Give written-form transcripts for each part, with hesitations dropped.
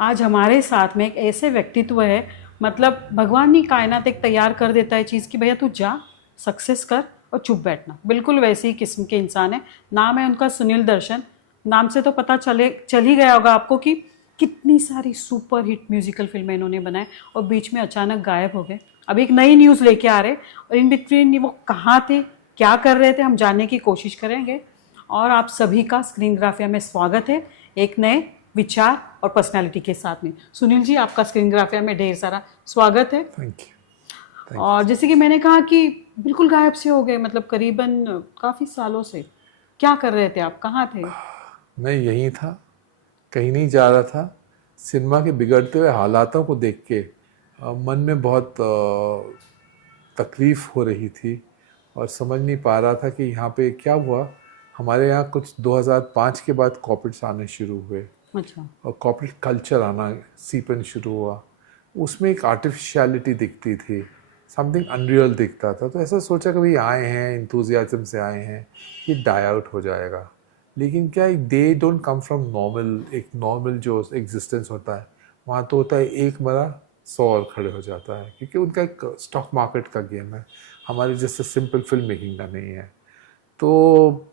आज हमारे साथ में एक ऐसे व्यक्तित्व है, मतलब भगवान ही कायनात एक तैयार कर देता है चीज़ की भैया तू जा, सक्सेस कर और चुप बैठना। बिल्कुल वैसे ही किस्म के इंसान है। नाम है उनका सुनील दर्शन। नाम से तो पता चल ही गया होगा आपको कि कितनी सारी सुपर हिट म्यूजिकल फिल्में इन्होंने बनाए और बीच में अचानक गायब हो गए। अब एक नई न्यूज़ लेके आ रहे और इन बिटवीन वो कहाँ थे, क्या कर रहे थे, हम जानने की कोशिश करेंगे। और आप सभी का स्क्रीन ग्राफिया में स्वागत है एक नए विचार और पर्सनालिटी के साथ में। सुनील जी, आपका स्क्रीन ग्राफिया में ढेर सारा स्वागत है। Thank you. और जैसे कि मैंने कहा कि बिल्कुल गायब से हो गए, मतलब करीबन काफ़ी सालों से क्या कर रहे थे आप, कहाँ थे? मैं यहीं था, कहीं नहीं जा रहा था। सिनेमा के बिगड़ते हुए हालातों को देख के मन में बहुत तकलीफ़ हो रही थी और समझ नहीं पा रहा था कि यहाँ पे क्या हुआ। हमारे यहाँ कुछ 2005 के बाद कॉर्पोरेट्स आने शुरू हुए अच्छा। और कॉर्पोरेट कल्चर आना सीपन शुरू हुआ। उसमें एक आर्टिफिशियलिटी दिखती थी, समथिंग अनरियल दिखता था। तो ऐसा सोचा कि भाई आए हैं, इंथुजियाज्म से आए हैं, ये डाई आउट हो जाएगा। लेकिन क्या they don't come from normal, एक नॉर्मल जो एग्जिस्टेंस होता है वहाँ तो होता है एक मरा 100 और खड़े हो जाता है, क्योंकि उनका एक स्टॉक मार्केट का गेम है, हमारे जैसे सिंपल फिल्म मेकिंग का नहीं है। तो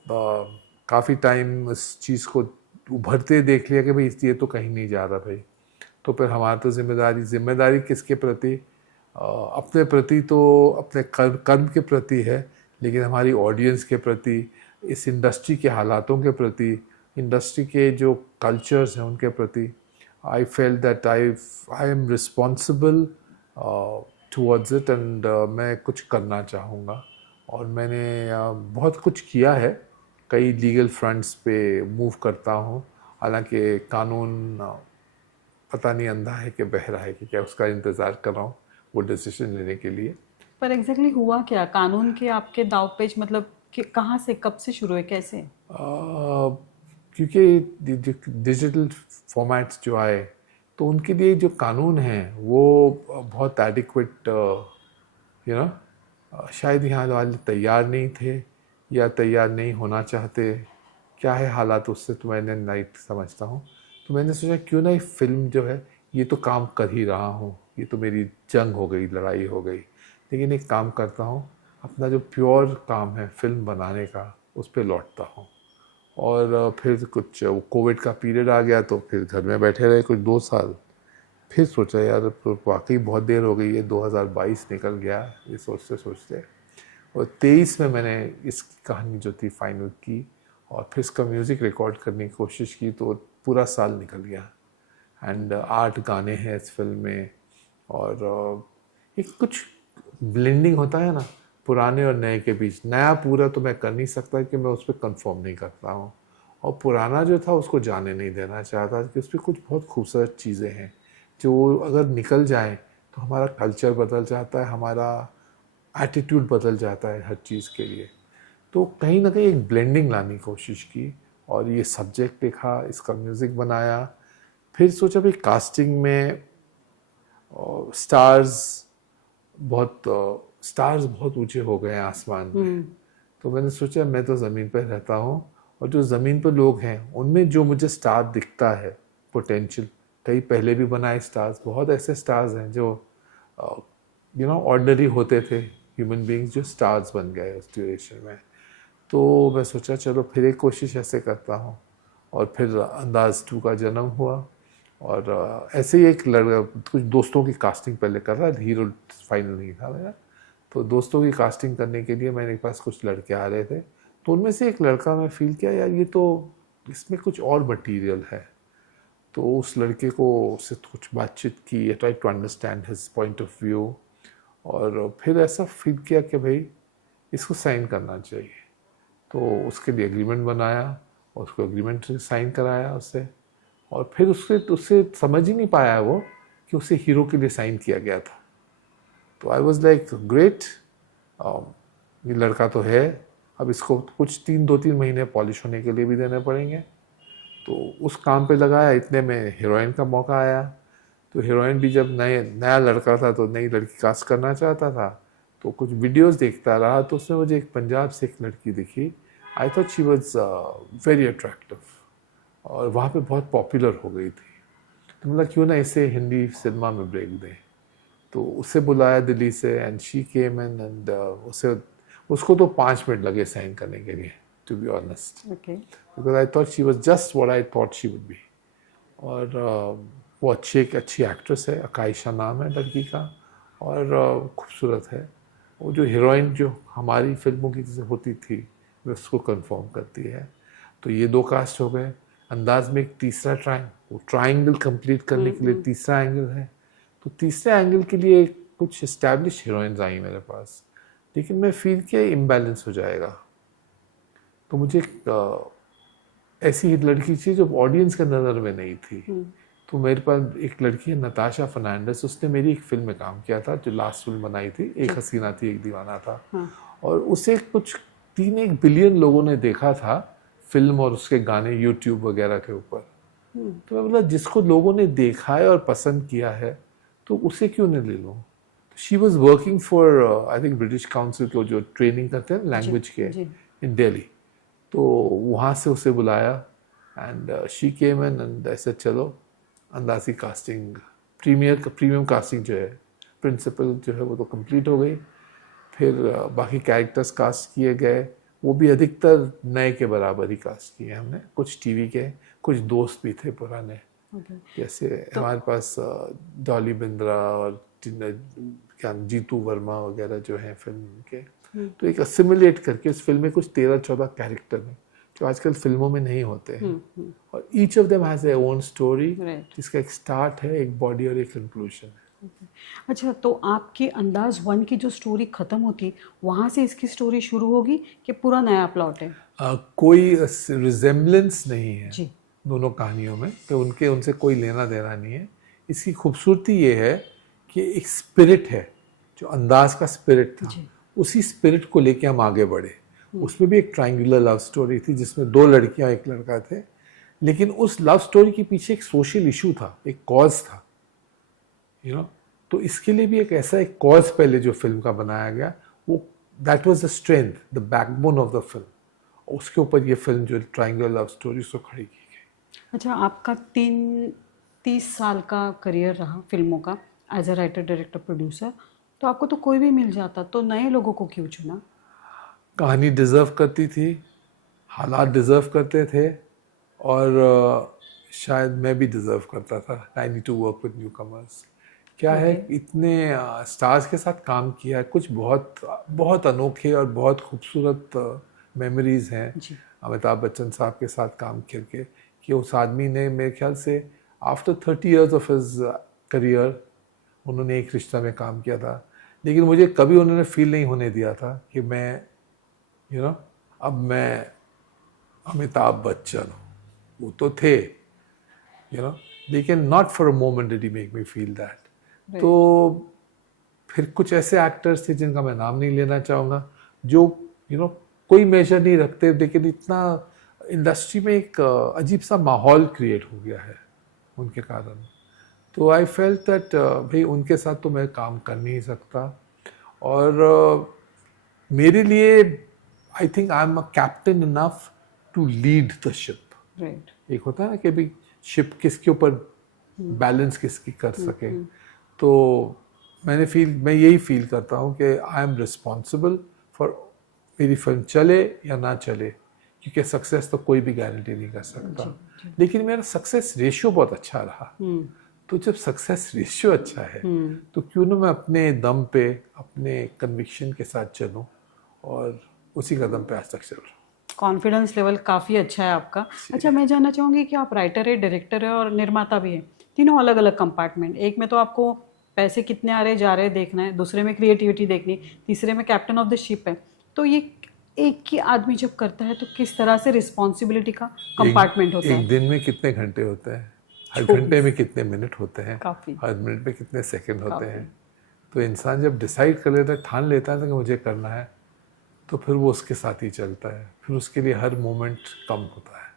काफ़ी टाइम इस चीज़ को उभरते देख लिया कि भाई ये तो कहीं नहीं जा रहा भाई। तो फिर हमारा तो जिम्मेदारी किसके प्रति, अपने प्रति, तो अपने कर्म के प्रति है, लेकिन हमारी ऑडियंस के प्रति, इस इंडस्ट्री के हालातों के प्रति, इंडस्ट्री के जो कल्चर्स हैं उनके प्रति I felt that I am responsible towards it and मैं कुछ करना चाहूँगा। और मैंने बहुत कुछ किया है, कई लीगल फ्रंट्स पे मूव करता हूँ। हालांकि कानून पता नहीं अंधा है कि बहरा है कि क्या, उसका इंतज़ार कर रहा हूँ वो डिसीजन लेने के लिए। पर एग्जैक्टली हुआ क्या कानून के आपके दाव पेच, मतलब कि कहाँ से कब से शुरू है, कैसे? क्योंकि डिजिटल फॉर्मेट्स जो आए तो उनके लिए जो कानून हैं वो बहुत एडिक्वेट, यू नो, शायद यहाँ वाले तैयार नहीं थे या तैयार नहीं होना चाहते, क्या है हालात उससे तो मैंने नहीं समझता हूँ। तो मैंने सोचा क्यों ना ये फिल्म जो है, ये तो काम कर ही रहा हूँ, ये तो मेरी जंग हो गई, लड़ाई हो गई, लेकिन एक काम करता हूँ, अपना जो प्योर काम है फिल्म बनाने का उस पर लौटता हूँ। और फिर कुछ कोविड का पीरियड आ गया तो फिर घर में बैठे रहे कुछ 2 साल। फिर सोचा यार वाकई बहुत देर हो गई है, 2022 निकल गया ये सोचते सोचते। और 23 में मैंने इस कहानी जो थी फाइनल की और फिर इसका म्यूज़िक रिकॉर्ड करने की कोशिश की, तो पूरा साल निकल गया। एंड 8 गाने हैं इस फिल्म में। और एक कुछ ब्लेंडिंग होता है ना पुराने और नए के बीच। नया पूरा तो मैं कर नहीं सकता कि मैं उस पर कंफर्म नहीं करता हूँ, और पुराना जो था उसको जाने नहीं देना चाहता कि उस पर कुछ बहुत खूबसूरत चीज़ें हैं जो अगर निकल जाए तो हमारा कल्चर बदल जाता है, हमारा एटीट्यूड बदल जाता है हर चीज़ के लिए। तो कहीं ना कहीं एक ब्लेंडिंग लाने की कोशिश की और ये सब्जेक्ट लिखा, इसका म्यूज़िक बनाया। फिर सोचा भाई कास्टिंग में स्टार्स बहुत ऊंचे हो गए हैं आसमान में। तो मैंने सोचा मैं तो ज़मीन पर रहता हूँ, और जो ज़मीन पर लोग हैं उनमें जो मुझे स्टार दिखता है पोटेंशियल, कई पहले भी बनाए स्टार्स, बहुत ऐसे स्टार्स हैं जो यू नो ऑर्डिनरी होते थे ह्यूमन बीइंग्स, जो स्टार्स बन गए उस ड्यूरेशन में। तो मैं सोचा चलो फिर एक कोशिश ऐसे करता हूँ, और फिर अंदाज 2 का जन्म हुआ। और ऐसे ही एक लड़का, कुछ दोस्तों की कास्टिंग पहले कर रहा था, हीरो फाइनल नहीं था मेरा, तो दोस्तों की कास्टिंग करने के लिए मेरे पास कुछ लड़के आ रहे थे। तो उनमें से एक लड़का मैं फील किया यार ये तो, इसमें कुछ और मटेरियल है। तो उस लड़के को उससे कुछ बातचीत की, try to understand his point of view, और फिर ऐसा फील किया कि भाई इसको साइन करना चाहिए। तो उसके लिए एग्रीमेंट बनाया और उसको एग्रीमेंट साइन कराया उससे। और फिर उससे उससे समझ ही नहीं पाया वो कि उसे हीरो के लिए साइन किया गया था। तो आई वॉज लाइक ग्रेट, ये लड़का तो है, अब इसको कुछ 2-3 महीने पॉलिश होने के लिए भी देने पड़ेंगे। तो उस काम पे लगाया, इतने में हीरोइन का मौका आया। तो हीरोइन भी जब नया लड़का था तो नई लड़की कास्ट करना चाहता था, तो कुछ वीडियोस देखता रहा तो उसमें मुझे एक पंजाब से एक लड़की दिखी। आई thought she was very attractive, और वहाँ पे बहुत पॉपुलर हो गई थी। तो मतलब क्यों ना इसे हिंदी सिनेमा में ब्रेक दें। तो उसे बुलाया दिल्ली से and she came in and उसको तो 5 मिनट लगे साइन करने के लिए, to be honest, okay. Because I thought she was just what I thought she would be. और वो अच्छी एक्ट्रेस है, अकायशा नाम है लड़की का, और खूबसूरत है। वो जो हीरोइन जो हमारी फिल्मों की जैसे होती थी वो उसको कंफर्म करती है। तो ये 2 कास्ट हो गए। अंदाज में एक तीसरा ट्रायंगल कंप्लीट करने के लिए तीसरा एंगल है। तो तीसरे एंगल के लिए कुछ एस्टैब्लिश हीरोइंस आई मेरे पास, लेकिन मैं फील किया इम्बैलेंस हो जाएगा। तो मुझे ऐसी ही लड़की चाहिए जो ऑडियंस के नज़र में नहीं थी। तो मेरे पास एक लड़की है नताशा फर्नांडिस, उसने मेरी एक फिल्म में काम किया था, जो लास्ट फिल्म बनाई थी, एक हसीना थी एक दीवाना था। और उसे कुछ 3-1 बिलियन लोगों ने देखा था फिल्म और उसके गाने यूट्यूब वगैरह के ऊपर। तो मैं बोला जिसको लोगों ने देखा है और पसंद किया है तो उसे क्यों नहीं ले लूँ। She was working for I think British council को जो ट्रेनिंग करते हैं लैंग्वेज के इन दिल्ली। तो वहाँ से उसे बुलाया and she came in and ऐसे चलो अंदाज़ी कास्टिंग, प्रीमियम कास्टिंग जो है, प्रिंसिपल जो है वो तो कंप्लीट हो गई। फिर बाकी कैरेक्टर्स कास्ट किए गए, वो भी अधिकतर नए के बराबर ही कास्ट किए हमने। कुछ टीवी के, कुछ दोस्त भी थे पुराने। जैसे हमारे पास डॉली बिंद्रा और क्या जीतू वर्मा वगैरह जो हैं फिल्म के। तो एक असिमुलेट करके उस फिल्म में कुछ 13-14 कैरेक्टर हैं जो आजकल फिल्मों में नहीं होते हैं। और each of them has their own story, जिसका एक स्टार्ट है, एक बॉडी और एक कंक्लूजन है। अच्छा, तो आपके अंदाज 1 की जो स्टोरी खत्म होती वहाँ से इसकी स्टोरी शुरू होगी कि पूरा नया प्लॉट है? कोई रिजेम्बलेंस नहीं है जी। दोनों कहानियों में, तो उनसे कोई लेना देना नहीं है। इसकी खूबसूरती ये है कि एक स्पिरिट है, जो अंदाज का स्पिरिट था, उसी स्पिरिट को लेके हम आगे बढ़े। उसमें भी एक ट्रायंगुलर लव स्टोरी थी जिसमें 2 लड़कियां एक लड़का थे, लेकिन उस लव स्टोरी के पीछे एक सोशल इशू था, एक कॉज था, यू नो। तो इसके लिए भी एक ऐसा एक कॉज पहले जो फिल्म का बनाया गया, वो that was the strength, the backbone of the film. उसके ऊपर ये फिल्म जो ट्रायंगुलर लव स्टोरी उसको खड़ी की गई। अच्छा, आपका 30 साल का करियर रहा फिल्मों का as a writer, director, producer, तो आपको तो कोई भी मिल जाता, तो नए लोगों को क्यों चुना? कहानी डिज़र्व करती थी, हालात डिज़र्व करते थे, और शायद मैं भी डिज़र्व करता था। I need to work with newcomers. क्या है, इतने स्टार्स के साथ काम किया है, कुछ बहुत बहुत अनोखे और बहुत खूबसूरत मेमोरीज़ हैं अमिताभ बच्चन साहब के साथ काम करके, कि उस आदमी ने मेरे ख्याल से after 30 years of his career उन्होंने एक रिश्ता में काम किया था, लेकिन मुझे कभी उन्होंने फील नहीं होने दिया था कि मैं अब मैं अमिताभ बच्चन हूँ। वो तो थे, लेकिन not for a moment did he make me feel that. तो फिर कुछ ऐसे एक्टर्स थे जिनका मैं नाम नहीं लेना चाहूँगा, जो कोई मेजर नहीं रखते, लेकिन इतना इंडस्ट्री में एक अजीब सा माहौल क्रिएट हो गया है उनके कारण। तो आई फेल्ट दैट भाई उनके साथ तो मैं काम कर नहीं सकता। और मेरे लिए I think I am a captain enough to lead the ship. एक होता है ना कि भाई शिप किसके ऊपर बैलेंस किसकी कर सके। तो मैं यही फील करता हूँ कि आई एम रिस्पॉन्सिबल फॉर मेरी फिल्म चले या ना चले, क्योंकि सक्सेस तो कोई भी गारंटी नहीं कर सकता। लेकिन मेरा सक्सेस रेशियो बहुत अच्छा रहा। तो जब सक्सेस रेशियो अच्छा है तो क्यों ना मैं अपने दम पे, अपने कन्विक्शन के साथ चलूं, और उसी कदम पे आज तक चल रहा हूँ। कॉन्फिडेंस लेवल काफ़ी अच्छा है आपका। अच्छा, मैं जानना चाहूँगी कि आप राइटर है, डायरेक्टर है और निर्माता भी है, तीनों अलग अलग कंपार्टमेंट। एक में तो आपको पैसे कितने आ रहे जा रहे देखना है, दूसरे में क्रिएटिविटी देखनी, तीसरे में कैप्टन ऑफ द शिप है। तो ये एक ही आदमी जब करता है तो किस तरह से रिस्पॉन्सिबिलिटी का कंपार्टमेंट होता है? एक दिन में कितने घंटे होते हैं, हर घंटे में कितने मिनट होते हैं, हर मिनट में कितने सेकंड होते हैं। तो इंसान जब डिसाइड कर लेता है, ठान लेता है कि मुझे करना है, तो फिर वो उसके साथ ही चलता है। फिर उसके लिए हर मोमेंट कम होता है।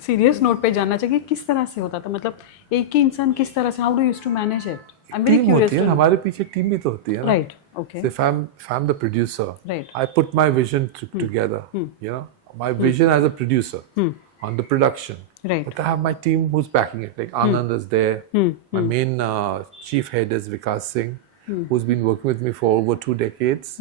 सीरियस नोट पे जानना चाहिए किस तरह से होता था, मतलब एक ही इंसान किस तरह से, how do used to manage it? I am very curious. हमारे पीछे टीम भी तो होती है ना। Right, okay. If I'm the producer, right, I put my vision together, my vision as a producer, on the production. Right. But I have my team who's backing it. Like Anand is there. My main chief head is Vikas Singh, who's been working with me for over 2 decades.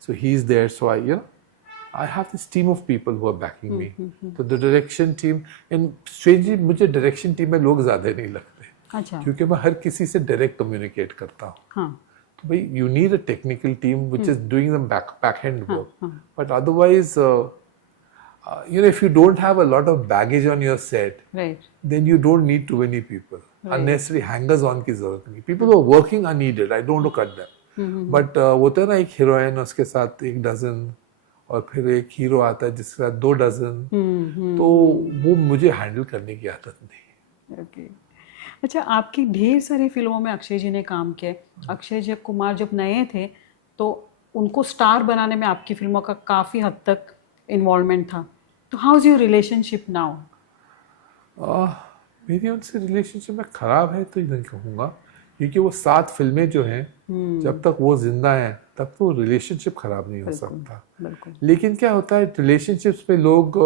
So he's there. So I have this team of people who are backing me. So the direction team, and strangely मुझे direction team में लोग ज़्यादा नहीं लगते. अच्छा. क्योंकि मैं हर किसी से direct communicate करता हूँ. हाँ. तो भाई you need a technical team which is doing the back end work. But otherwise. If you don't have a lot of baggage on your set, Right. then you don't need too many people. Unnecessary hangers on की जरूरत नहीं. People who are working are needed. I don't want to cut them. But होता है ना एक heroine उसके साथ 1 dozen और फिर एक हीरो आता है जिसके साथ 2 डजन. तो वो मुझे हैंडल करने की आदत नहीं. Okay. अच्छा, आपकी ढेर सारी फिल्मों में अक्षय जी ने काम किया. अक्षय कुमार जब नए थे तो उनको स्टार बनाने में आपकी फिल्मों का काफ़ी हद तक इन्वॉल्वमेंट था. तो how is your relationship now? मेरी उनसे रिलेशनशिप में खराब है तो नहीं कहूँगा, क्योंकि वो 7 फिल्में जो हैं जब तक वो जिंदा हैं तब तो रिलेशनशिप खराब नहीं हो सकता. लेकिन क्या होता है रिलेशनशिप्स में लोग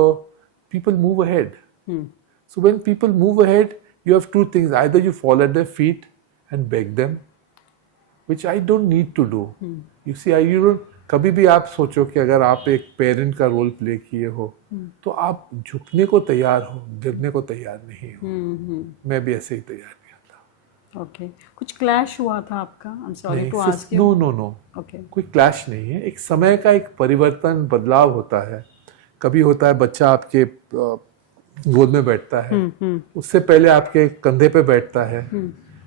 people move ahead. So when people move ahead you have 2 things. Either you fall at their feet and beg them, which I don't need to do. You see, you don't. कभी भी आप सोचो कि अगर आप एक पेरेंट का role play किए हो तो आप झुकने को तैयार हो, गिरने को तैयार नहीं हो. मैं भी ऐसे ही तैयार नहीं था. ओके. कुछ क्लैश हुआ था आपका? I am sorry to ask you. No. Okay. कोई क्लैश नहीं है. एक समय का एक परिवर्तन, बदलाव होता है. कभी होता है बच्चा आपके गोद में बैठता है, उससे पहले आपके कंधे पे बैठता है,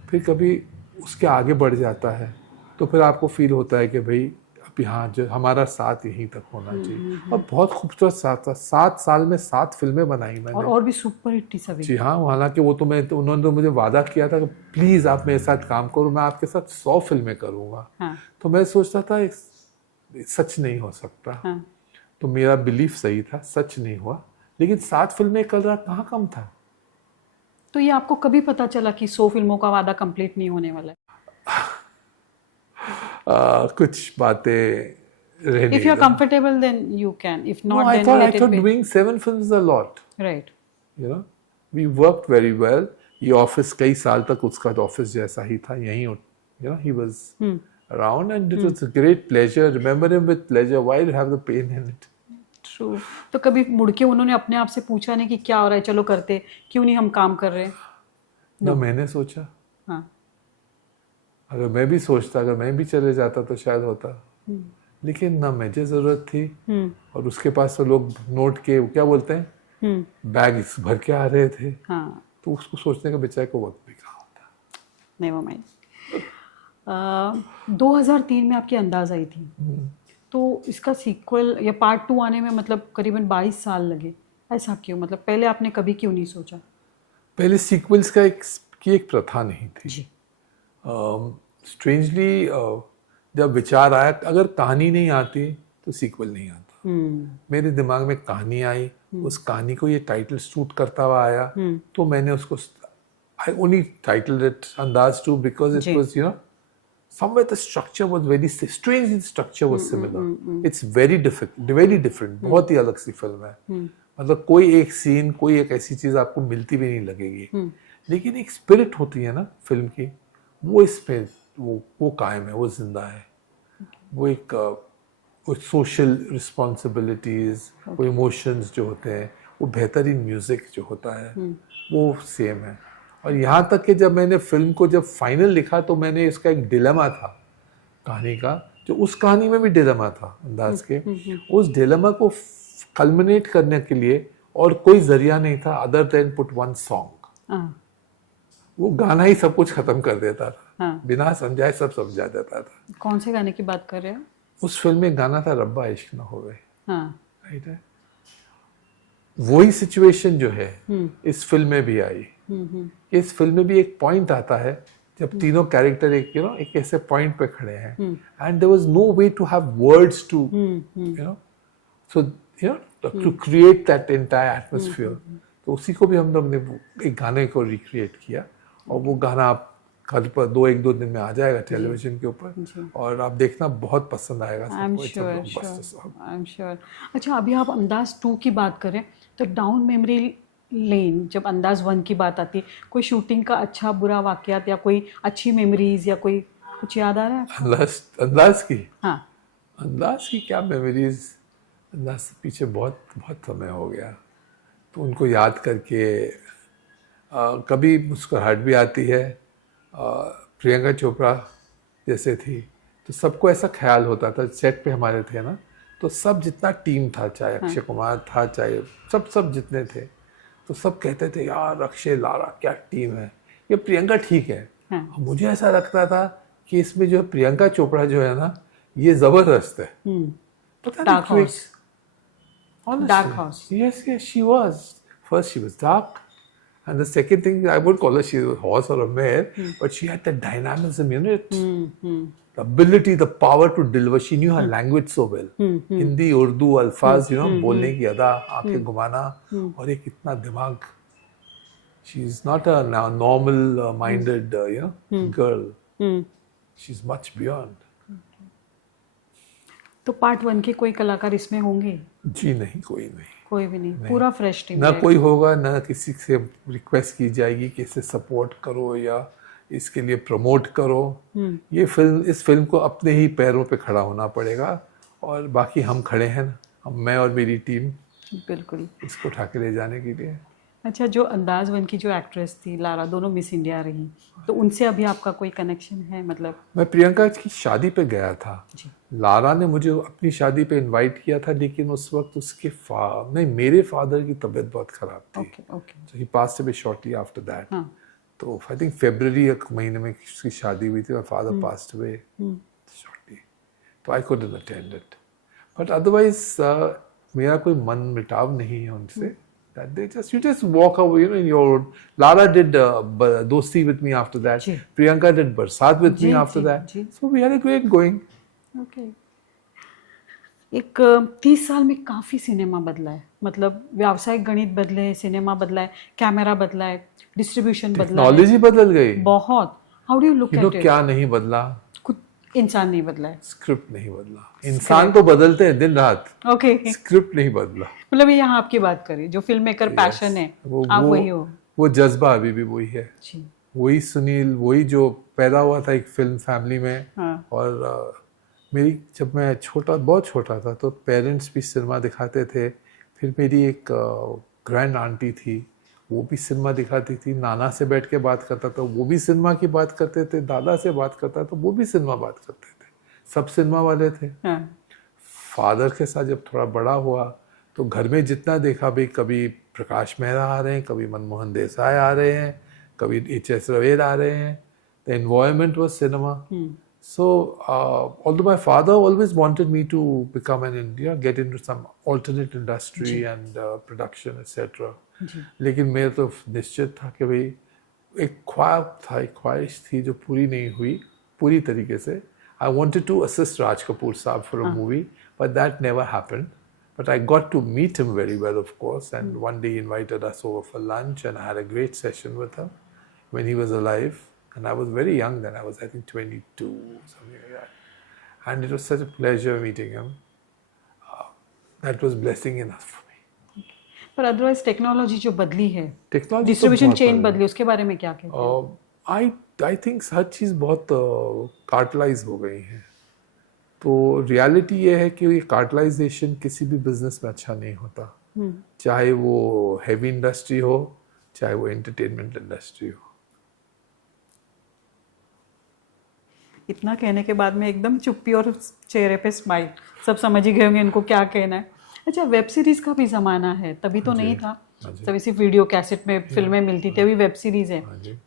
फिर कभी उसके आगे बढ़ जाता है, तो फिर आपको फील होता है कि भाई अब यहाँ जो हमारा साथ यहीं तक होना चाहिए. और बहुत खूबसूरत साथ था. 7 साल में 7 फिल्में बनाई मैंने. और भी सुपर हिट सभी. जी हाँ. हालांकि वो तो उन्होंने तो मुझे वादा किया था कि प्लीज आप मेरे साथ काम करो, मैं आपके साथ 100 फिल्में करूँगा. तो मैं सोचता था सच नहीं हो सकता. तो मेरा बिलीफ सही था, सच नहीं हुआ. लेकिन 7 फिल्में कर रहा कहाँ कम था. तो ये आपको कभी पता चला कि 100 फिल्मों का वादा कंप्लीट नहीं होने वाला है? कुछ बातें रहने. If you are comfortable, then you can. If not, then I thought doing 7 films is a lot. Right. We worked very well. ये ऑफिस कई साल तक उसका ऑफिस जैसा ही था. यहीं he was around and it was a great pleasure. Remember him with pleasure. Why have the pain in it? True. तो कभी मुड़ के उन्होंने अपने आप से पूछा नहीं कि क्या हो रहा है, चलो करते, क्यों नहीं हम काम कर रहे? ना मैंने सोचा. हाँ. अगर मैं भी सोचता, अगर मैं भी चले जाता तो शायद होता. लेकिन ना मुझे जरूरत थी और उसके पास तो लोग नोट के क्या बोलते हैं बैग भर के आ रहे थे. हाँ. तो उसको सोचने का बेचारे को वक्त भी कहाँ होता. Never mind. 2003 में आपकी अंदाज आई थी. तो इसका सीक्वल या पार्ट 2 आने में मतलब करीबन 22 साल लगे. ऐसा क्यों? मतलब पहले आपने कभी क्यों नहीं सोचा? पहले सीक्वल्स का एक प्रथा नहीं थी. स्ट्रेंजली जब विचार आया, अगर कहानी नहीं आती तो सीक्वल नहीं आता. मेरे दिमाग में कहानी आई, उस कहानी को ये टाइटल सूट करता हुआ आया, तो मैंने उसको I only titled it Andaz 2 because it was somewhere the structure was very strangely the structure was similar. It's very different. बहुत ही अलग सी फिल्म है. मतलब कोई एक सीन, कोई एक ऐसी चीज आपको मिलती भी नहीं लगेगी. लेकिन एक स्पिरिट होती है ना फिल्म की, वो इसमें वो कायम है, वो जिंदा है. वो एक सोशल रिस्पॉन्सिबिलिटीज, वो इमोशंस जो होते हैं, वो बेहतरीन म्यूजिक जो होता है वो सेम है. और यहाँ तक कि जब मैंने फिल्म को जब फाइनल लिखा तो मैंने इसका एक डिलेमा था कहानी का, जो उस कहानी में भी डिलेमा था अंदाज के. उस डिलेमा को कल्मिनेट करने के लिए और कोई जरिया नहीं था other than put one song. वो गाना ही सब कुछ खत्म कर देता था. बिना समझाए सब समझा देता था. कौन से गाने की बात कर रहे हो? उस फिल्म में गाना था रब्बा इश्क ना होवे. राइट है. वही सिचुएशन जो है इस फिल्म में भी आई. इस फिल्म में भी एक पॉइंट आता है जब तीनों कैरेक्टर एक ऐसे पॉइंट पे खड़े हैं and there was no way to have words to so to create that entire atmosphere. तो उसी को भी हम लोग ने एक गाने को रिक्रिएट किया और वो गाना आप कल पर 1-2 दिन में आ जाएगा टेलीविजन के ऊपर और आप देखना बहुत पसंद आएगा. आई एम श्योर. अच्छा, अभी आप अंदाज 2 की बात करें तो डाउन मेमोरी लेन, जब अंदाज 1 की बात आती है, कोई शूटिंग का अच्छा बुरा वाकयात या कोई अच्छी मेमोरीज या कोई कुछ याद आ रहा है आपको? अंदाज की हाँ। अंदाज की क्या मेमोरीज, अंदाज से पीछे बहुत बहुत समय हो गया, तो उनको याद करके कभी मुस्कुराहट भी आती है। प्रियंका चोपड़ा जैसे थी तो सबको ऐसा ख्याल होता था, सेट पे हमारे थे ना, तो सब जितना टीम था, चाहे अक्षय कुमार था, चाहे सब जितने थे, तो सब कहते थे यार अक्षय लारा क्या टीम है, ये प्रियंका ठीक है। हाँ। मुझे ऐसा लगता था कि इसमें जो प्रियंका चोपड़ा जो है ना, ये जबरदस्त है। पता नहीं डार्क क्यों। Horse. Dark horse. Yes, she was. First, she was dark. And the second thing, I wouldn't call her she was a horse or a mare, but she had that dynamism in it. The ability, the power to deliver. She knew her language so well. Hindi, Urdu, अल्फाज, बोलने की अदा, आंखें घुमाना, और एक इतना दिमाग. She's not a normal minded, girl. She's much beyond. तो पार्ट 1 के कोई कलाकार इसमें होंगे? जी नहीं, कोई नहीं, कोई भी नहीं, पूरा फ्रेश टीम ना कोई होगा, ना किसी से रिक्वेस्ट की जाएगी कि इसे सपोर्ट करो या इसके लिए प्रमोट करो। ये इस फिल्म को अपने ही पैरों पे खड़ा होना पड़ेगा, और बाकी हम खड़े हैं ना, मैं और मेरी टीम, बिल्कुल इसको उठा के ले जाने के लिए। अच्छा, जो अंदाज 1 की जो एक्ट्रेस थी लारा, दोनों मिस इंडिया रही, तो उनसे अभी आपका कोई कनेक्शन है? मतलब मैं प्रियंका की शादी पे गया था जी। लारा ने मुझे अपनी शादी पे इनवाइट किया था, लेकिन उस वक्त उसके नहीं, मेरे फादर की तबीयत बहुत खराब थी। Okay. So he passed away shortly after that. हाँ। तो आई थिंक फरवरी एक महीने में उसकी शादी हुई थी, फादर passed away shortly. तो आई couldn't attend it. But otherwise मेरा कोई मन मिटाव नहीं है उनसे। That you just walk away, in your. Lara did Dosti with me after that. जी. Priyanka did Barsat with me जी, after जी, that. जी. So we had a great going. Okay. एक 30 साल में काफ़ी सिनेमा बदला है, मतलब व्यावसायिक गणित बदले हैं, सिनेमा बदला है, कैमरा बदला है, डिस्ट्रीब्यूशन बदला है, टेक्नोलॉजी बदल गई बहुत। How do you look at it? क्या नहीं बदला? कुछ इंसान नहीं बदला है। स्क्रिप्ट नहीं बदला। इंसान तो बदलते हैं दिन रात, ओके। स्क्रिप्ट नहीं बदला। मतलब ये यहाँ आपकी बात करें, जो फिल्म मेकर पैशन है, आप वही हो। वो जज्बा अभी भी वही है। जी। वही सुनील, वही जो पैदा हुआ था एक फिल्म फैमिली में। हाँ। और जब मैं बहुत छोटा था, तो पेरेंट्स भी सिनेमा दिखाते थे। फिर मेरी एक ग्रैंड आंटी थी, वो भी सिनेमा दिखाती थी। नाना से बैठ के बात करता था, वो भी सिनेमा की बात करते थे। दादा से बात करता था, वो भी सिनेमा बात करते थे। सब सिनेमा वाले थे। हाँ। फादर के साथ जब थोड़ा बड़ा हुआ, तो घर में जितना देखा भाई, कभी प्रकाश मेहरा आ रहे हैं, कभी मनमोहन देसाई आ रहे हैं, कभी H.S. रवेद आ रहे हैं। The environment was cinema. So, although my father always wanted me to become get into some alternate industry and production, etc. लेकिन मेरा तो निश्चित था कि भाई एक ख्वाब था, एक ख्वाहिश थी जो पूरी नहीं हुई पूरी तरीके से। I wanted to assist Raj Kapoor Saab for a movie, but that never happened. But I got to meet him very well, of course, and one day he invited us over for lunch, and I had a great session with him when he was alive. And I was very young then. I was, I think, 22, something like that. And it was such a pleasure meeting him. That was blessing enough for me. पर otherwise technology जो बदली है, technology distribution chain बदली, उसके बारे में क्या कहते हैं? आई थिंक हर चीज़ बहुत कार्टलाइज हो गई है। तो रियलिटी ये है कि ये कार्टलाइजेशन किसी भी बिजनेस में अच्छा नहीं होता, चाहे वो हैवी इंडस्ट्री हो, चाहे वो एंटरटेनमेंट इंडस्ट्री हो। इतना कहने के बाद में एकदम चुप्पी और चेहरे पे स्माइल, सब समझ ही गए होंगे इनको क्या कहना है। अच्छा, वेब सीरीज का भी ज़माना है, तभी तो नहीं था, तभी सिर्फ वीडियो कैसेट में फिल्में मिलती थी, अभी वेब सीरीज है।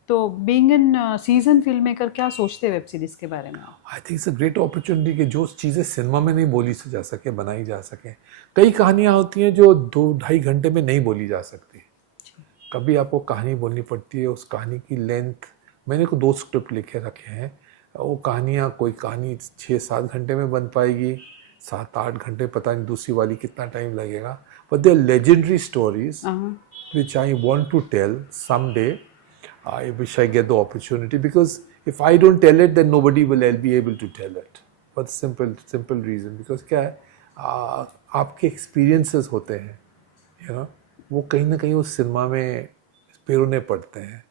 तो being in season film maker, क्या सोचते हैं वेब सीरीज के बारे में? I think it's a great opportunity कि जो चीज़ें सिनेमा में नहीं बोली जा सके, बनाई जा सके। कई कहानियाँ होती हैं जो 2-2.5 घंटे में नहीं बोली जा सकती। कभी आपको कहानी बोलनी पड़ती है, उस कहानी की लेंथ, मैंने को 2 स्क्रिप्ट लिखे रखे हैं, वो कहानियाँ, कोई कहानी 6-7 घंटे में बन पाएगी, 7-8 घंटे पता नहीं दूसरी वाली कितना टाइम लगेगा। But they are legendary stories which I want to tell someday. I wish I get the opportunity, because if I don't tell it, then nobody will be able to tell it. For the simple reason, because क्या है, आपके experiences होते हैं, you know, वो कहीं ना कहीं उस सिनेमा में पिरोने पड़ते हैं।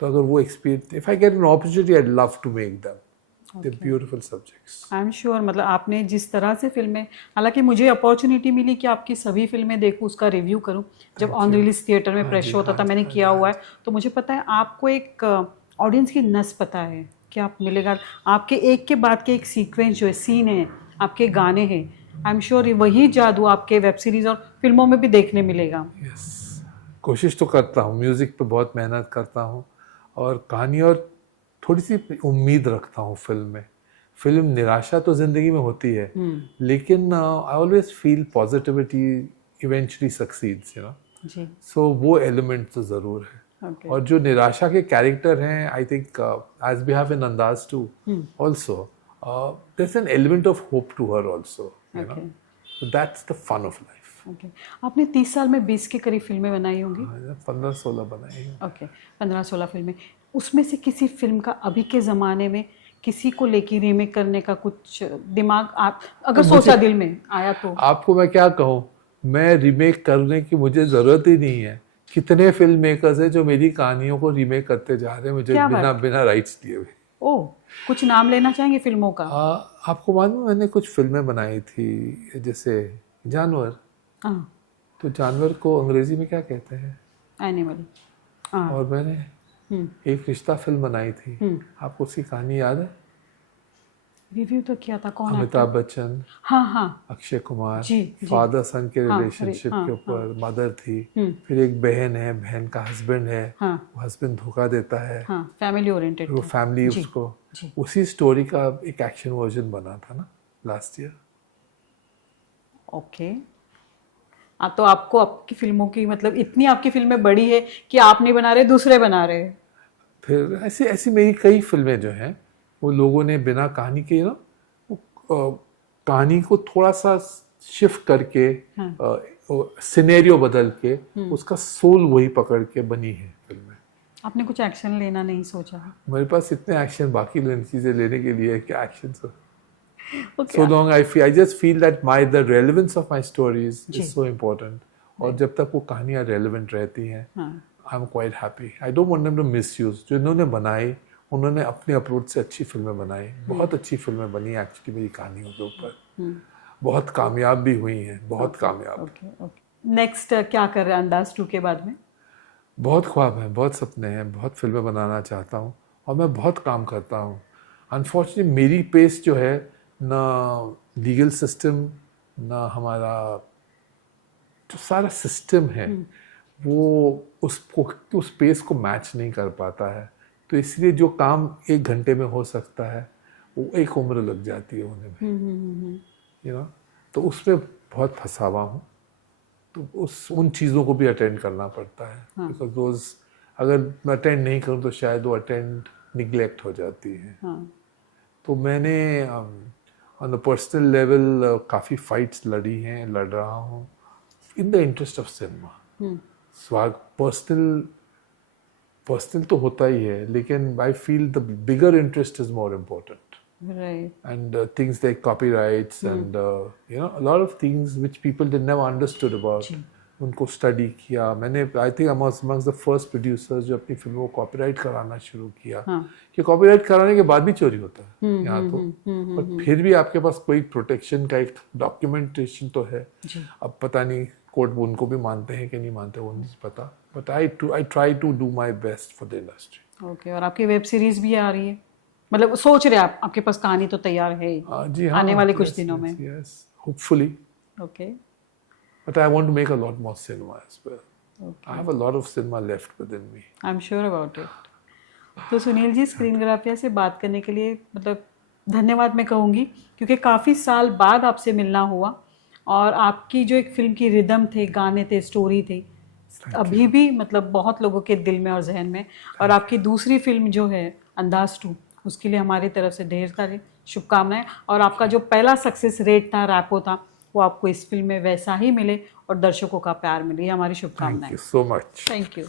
तो अगर वो experience, if I get an opportunity I love to make them, they beautiful subjects. I am sure, मतलब आपने जिस तरह से फिल्में, हालांकि मुझे अपॉर्चुनिटी मिली कि आपकी सभी फिल्में देखूं, उसका रिव्यू करूं, जब ऑन रिलीज थिएटर में प्रेस होता था, मैंने किया हुआ है, तो मुझे पता है आपको एक ऑडियंस की नस पता है कि आप मिलेगा, आपके एक के बाद के एक सीक्वेंस जो है, सीन है, आपके गाने हैं, आई एम श्योर वही जादू आपके वेब सीरीज और फिल्मों में भी देखने मिलेगा। यस, कोशिश तो करता हूँ, म्यूज़िक पे बहुत मेहनत करता हूँ और कहानी और थोड़ी सी उम्मीद रखता हूँ फिल्म में। फिल्म निराशा तो ज़िंदगी में होती है, लेकिन I always feel positivity eventually succeeds, you know. जी, सो वो एलिमेंट तो ज़रूर है। Okay. और जो निराशा के कैरेक्टर हैं, I think as we have in Andaz too also, there is an element of hope to her also, you know. So that's the fun of life. Okay, आपने 30 साल में 20 के करीब फिल्में बनाई होंगी। 15-16 बनाई हैं। ओके, 15-16 फिल्में, उसमें से किसी फिल्म का अभी के ज़माने में किसी को लेके रीमेक करने का कुछ दिमाग, आप अगर सोचा दिल में आया तो? आपको मैं क्या कहूँ, मैं रीमेक करने की मुझे ज़रूरत ही नहीं है। कितने फिल्म मेकर्स हैं जो मेरी कहानियों को रीमेक करते जा रहे हैं मुझे बिना राइट्स दिए हुए। ओह, कुछ नाम लेना चाहेंगे फिल्मों का? आपको मालूम, मैंने कुछ फिल्में बनाई थी, जैसे जानवर। हाँ, तो जानवर को अंग्रेजी में क्या कहते हैं? एनिमल। और मैंने एक रिश्ता फिल्म बनाई थी, आपको उसकी कहानी याद है? रिव्यू तो किया था, कौन? अमिताभ बच्चन, हाँ हाँ, अक्षय कुमार, जी, फादर सन के हाँ, रिलेशनशिप हाँ, के ऊपर, मदर थी, फिर एक बहन है, बहन का हस्बैंड है, वो हस्बैंड धोखा देता है, फैमिली ओरिएंटेड, वो फैमिली उसको, उसी स्टोरी का एक एक्शन वर्जन बना था ना लास्ट ईयर। ओके, तो आपको आपकी फिल्मों की, मतलब इतनी आपकी फिल्में बड़ी है कि आप नहीं बना रहे, दूसरे बना रहे। फिर ऐसी ऐसी मेरी कई फिल्में जो हैं, वो लोगों ने बिना कहानी के ना, कहानी को थोड़ा सा शिफ्ट करके, सिनेरियो बदल के, उसका सोल वही पकड़ के बनी है फिल्में। आपने कुछ एक्शन लेना नहीं सोचा? मेरे पास इतने एक्शन बाकी चीजें लेने के लिए क्या action sir. So long I just feel that the relevance of my stories is so important. और जब तक वो कहानियाँ relevant रहती हैं, I'm quite happy. I don't want them to misuse. जो इन्होंने बनाई, उन्होंने अपने अप्रोच से अच्छी फिल्में बनाई, बहुत अच्छी फिल्में बनी एक्चुअली मेरी कहानियों के ऊपर, बहुत कामयाब भी हुई हैं, बहुत कामयाब। नेक्स्ट क्या कर रहे हैं अंदाज 2 के बाद में? बहुत ख्वाब हैं, बहुत सपने हैं, बहुत फिल्में बनाना चाहता हूँ और मैं बहुत काम करता हूँ। अनफॉर्चुनेटली मेरी पेस जो है, ना लीगल सिस्टम, ना हमारा जो सारा सिस्टम है, वो उस पेस को मैच नहीं कर पाता है। तो इसलिए जो काम 1 घंटे में हो सकता है, वो 1 उम्र लग जाती है होने में, यू नो। तो उसमें बहुत फंसा हुआ हूँ। तो उन चीज़ों को भी अटेंड करना पड़ता है, बिकॉज रोज़ अगर मैं अटेंड नहीं करूँ तो शायद वो अटेंड निगलेक्ट हो जाती है। तो मैंने ऑन द पर्सनल लेवल काफ़ी फाइट्स लड़ी हैं, लड़ रहा हूँ, in the interest of cinema. Swag personal तो होता ही है, लेकिन I feel the bigger interest is more important, and things like copyrights and you know, a lot of things which people did never understood about, उनको study किया मैंने। आई think I was amongst the first producers जो अपनी फिल्मों को copyright कराना शुरू किया, कि कॉपीराइट कराने के बाद भी चोरी होता है यहाँ तो, पर फिर भी आपके पास कोई प्रोटेक्शन का एक डॉक्यूमेंटेशन तो है। अब पता नहीं कोर्ट उनको भी मानते हैं कि नहीं मानते, वो नहीं पता, but I try to do my best for the industry. Okay, और आपकी वेब सीरीज भी आ रही है, मतलब सोच रहे आप, आपके पास कहानी तो तैयार है जी हाँ, आने वाले कुछ दिनों में? Yes, hopefully. Okay, but I want to make a lot more cinema as well. I have a lot of cinema left within me. I'm sure about it. तो सुनील जी, स्क्रीनग्राफिया से बात करने के लिए मतलब धन्यवाद मैं कहूँगी, क्योंकि काफ़ी साल बाद आपसे मिलना हुआ और आपकी जो एक फिल्म की रिदम थे, गाने थे, स्टोरी थी, अभी भी मतलब बहुत लोगों के दिल में और जहन में। और आपकी दूसरी फिल्म जो है अंदाज 2, उसके लिए हमारी तरफ से ढेर सारी शुभकामनाएं। और आपका जो पहला सक्सेस रेट था, रैपो था, वो आपको इस फिल्म में वैसा ही मिले और दर्शकों का प्यार मिले, हमारी शुभकामनाएं। Thank you so much. Thank you.